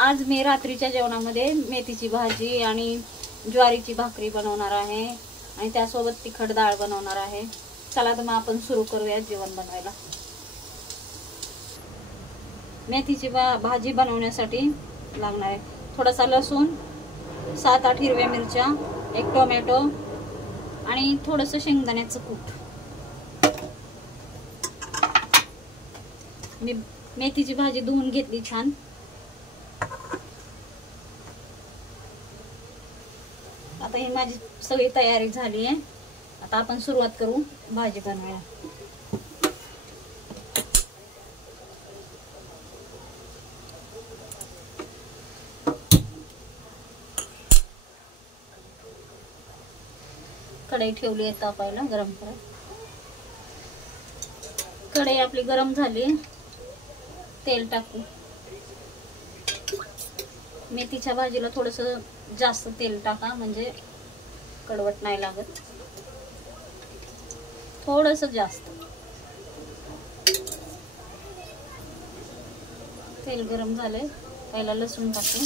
आज मी रात्रीच्या जेवणामध्ये मेथीची भाजी आणि ज्वारीची भाकरी बनवणार आहे आणि त्यासोबत तिखट डाळ बनवणार आहे। चला तर मग आपण सुरू करूया जेवण बनवायला। मेथीची भाजी बनवण्यासाठी लागणार आहे थोडासा लसूण, 7-8 हिरव्या मिरच्या, 1 टोमॅटो आणि थोडंसं शेंगदाण्याचं कूट। मी मेथीची भाजी धुवून घेतली छान। आता ही माझी सगळी तयारी झाली आहे। आता आपण सुरुवात करू भाजी बनवायला। कढई ठेवली आहे तापायला, गरम करा। कढई आपली गरम झाली, तेल टाकू। मेथीच्या भाजीला थोडंसं जास्त तेल टाका म्हणजे कडवट नाही लागत, थोडंसं जास्त। तेल गरम झाले, पहिला लसूण टाकू।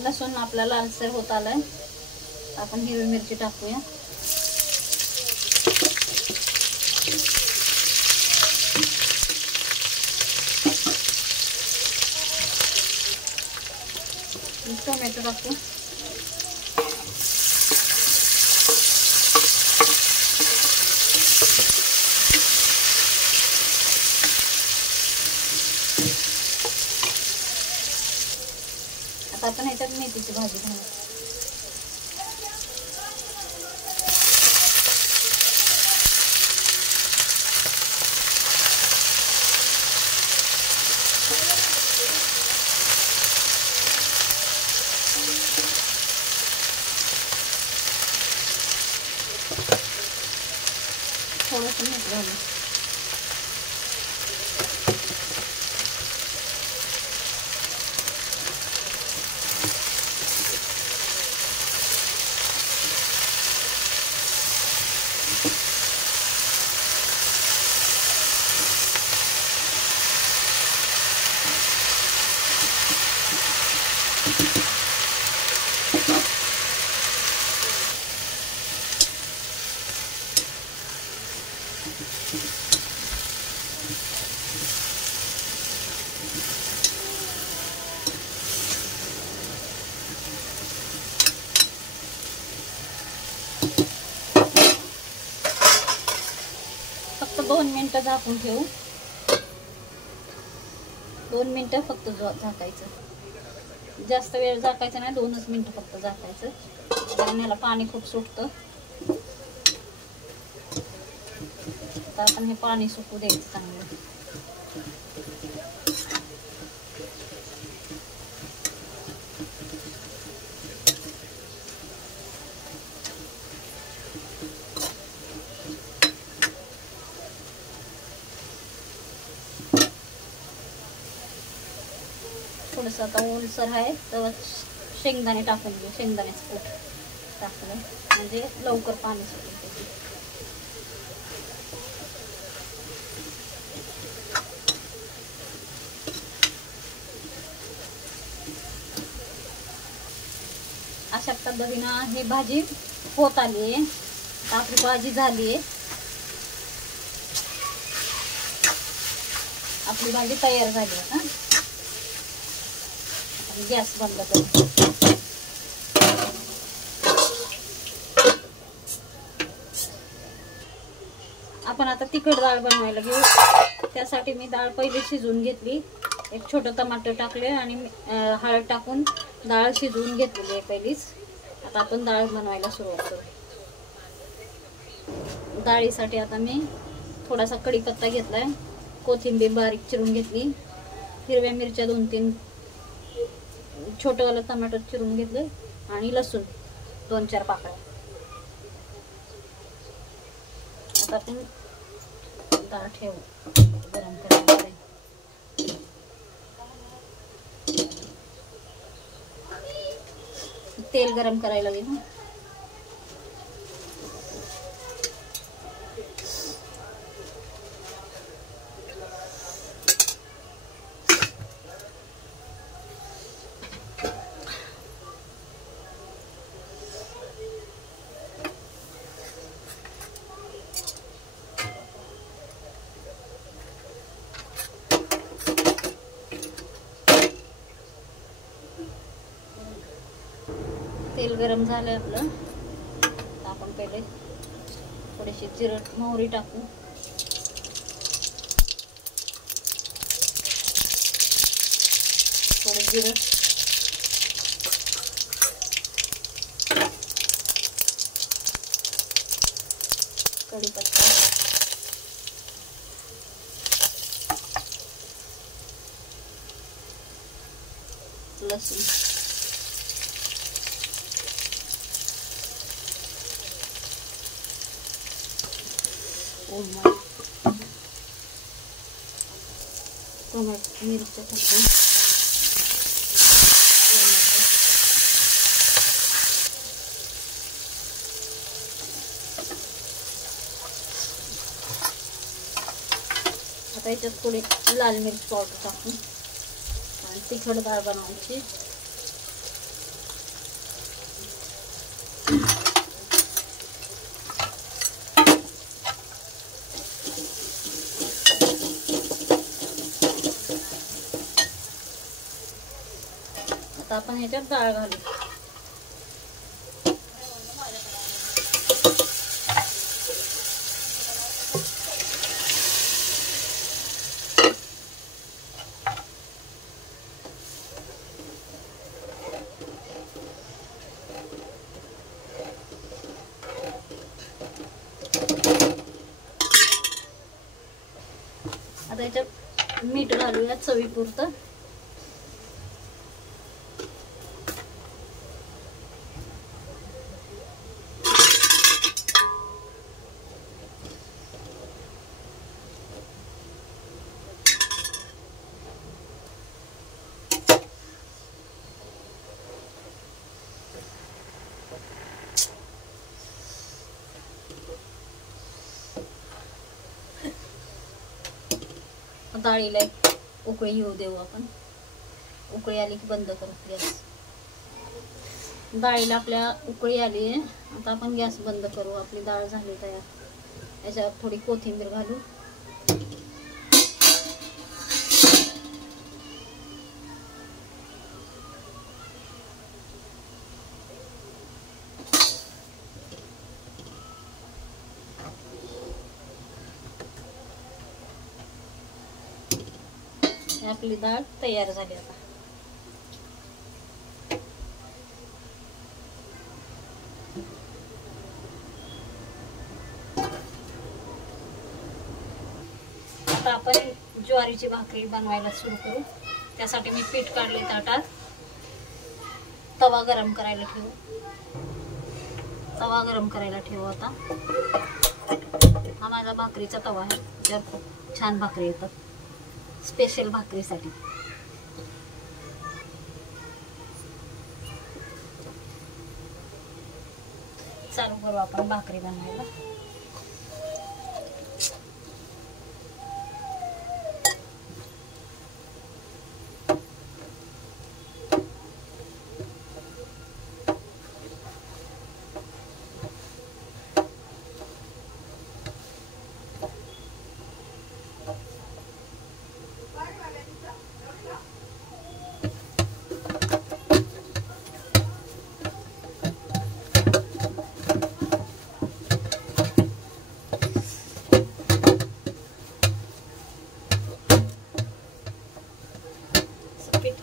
लसूण आपला लालसर होत आलाय, आपण हिरवी मिरची टाकूया। टोमॅटो टाकू। आता आपण ह्याच्यात मेथीची भाजी घालू। थोडंसं मीठ घालू। फक्त 2 मिनिटं झाकून ठेवू। 2 मिनिटं फक्त झाकायचं, जास्त वेळ झाकायचा नाही, 2च मिनिटं फक्त झाकायचं, कारण याला पाणी खूप सुटतं। आता आपण हे पाणी सुकू द्यायचं चांगलं। थोडंसं आता ओलसर आहे तर शेंगदाणे टाकून घेऊ। शेंगदाण्याचं कूट टाकलं म्हणजे लवकर पाणी सुटेल त्याची। अशा पद्धतीनं ही भाजी होत आली आहे। आपली भाजी झाली आहे, आपली भाजी तयार झाली आहे। हा, गॅस बंद करू। आपण आता तिखट डाळ बनवायला घेऊ। त्यासाठी मी डाळ पहिली शिजवून घेतली, एक छोटं टमाटर टाकले आणि हळद टाकून डाळ शिजवून घेतलेली आहे पहिलीच। आता आपण डाळ बनवायला सुरुवात करू। डाळीसाठी आता मी थोडासा कढीपत्ता घेतलाय, कोथिंबीर बारीक चिरून घेतली, हिरव्या मिरच्या 2-3, छोटंवालं टमाटर चिरून घेतले आणि लसूण 2-4 पाकळ्या। आता आपण डाळ ठेवू गरम करायला। तेल गरम करायला घेऊ। गरम झालंय आपलं. आपण पहिले थोडीशी जिरं मोहरी टाकू. थोडं जिरं, कढीपत्ता, लसूण, टोमॅटो, मिरच्या टाकून आता याच्यात थोडी लाल मिरच पावडर टाकून आणि तिखट डाळ बनवायची. आता आपण ह्याच्यात डाळ घालू. आता याच्यात मीठ घालूया चवीपुरतं. डाळीला उकळी येऊ देऊ आपण. उकळी आली की बंद करू गॅस. डाळीला आपल्या उकळी आली आहे. आता आपण गॅस बंद करू. आपली डाळ झाली तयार. याच्यावर थोडी कोथिंबीर घालू. आपली डाळ तयार झाली. आता आता आपण ज्वारीची भाकरी बनवायला सुरू करू. त्यासाठी मी पीठ काढले ताटात. तवा गरम करायला ठेवू. तवा गरम करायला ठेवू. आता हा माझा भाकरीचा तवा आहे. त्यावर खूप छान भाकरी येतात. स्पेशल भाकरीसाठी. चालू करू आपण भाकरी बनवायला.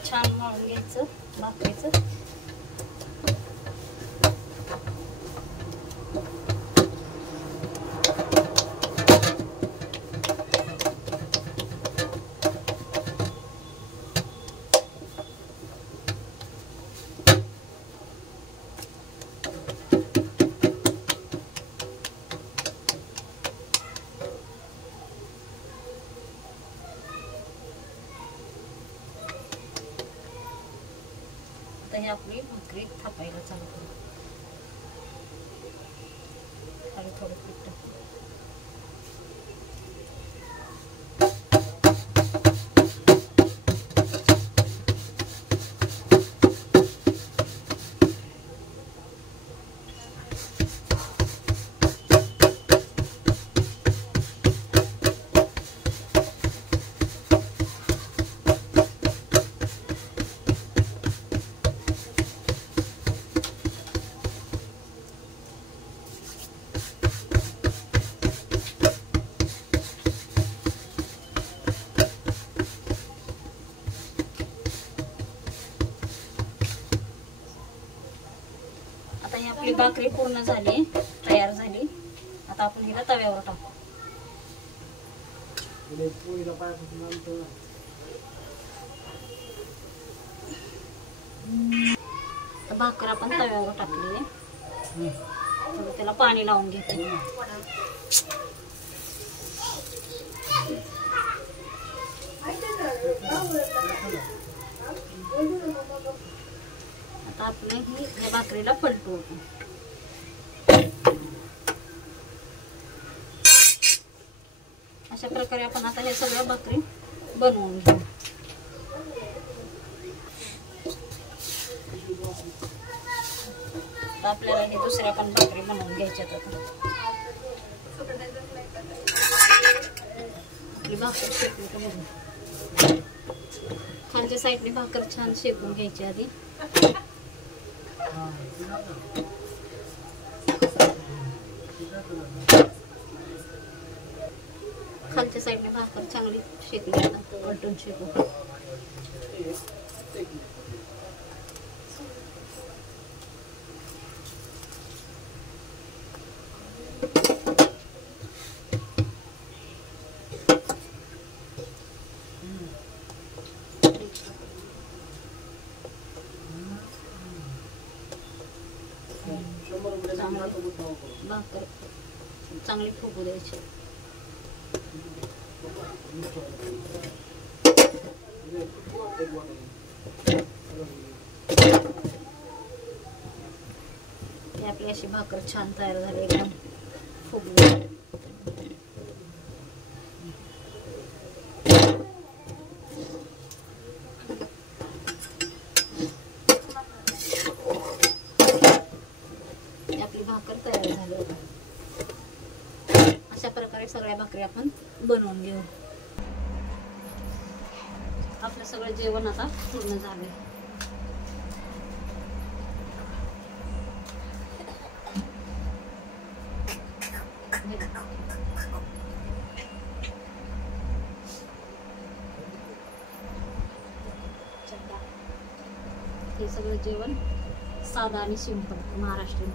छान मळून घ्यायचं भाकरीचं. आता हे आपली भाकरी थापायला चालू करू. खाली थोडं पीठ टाकू. भाकरी पूर्ण झाली, तयार झाली. आता आपण हिला तव्यावर टाकू. भाकर आपण तव्यावर टाकली आहे. त्याला पाणी लावून घेते. आता आपण ह्या भाकरीला पलटू. अशा प्रकारे आपण आता हे सगळ्या भाकरी बनवून घेऊ. आपल्याला हे दुसऱ्या पण भाकरी बनवून घ्यायच्यात. आता आपली भाकर शेकली का बघू. खालच्या साईडने भाकर छान शेकून घ्यायची आधी. खालच्या साईडने भाकर चांगली शेकली. आता पलटून शेकू. भाकर चांगली फुगू द्यायची. आपली अशी भाकर छान तयार झाली, एकदम फुगली. आपली भाकर तयार झाली. अशा प्रकारे सगळ्या भाकरी आपण बनवून घेऊ. आपलं सगळं जेवण आता पूर्ण झाले. हे सगळं जेवण साधं आणि सिंपल महाराष्ट्रीयन.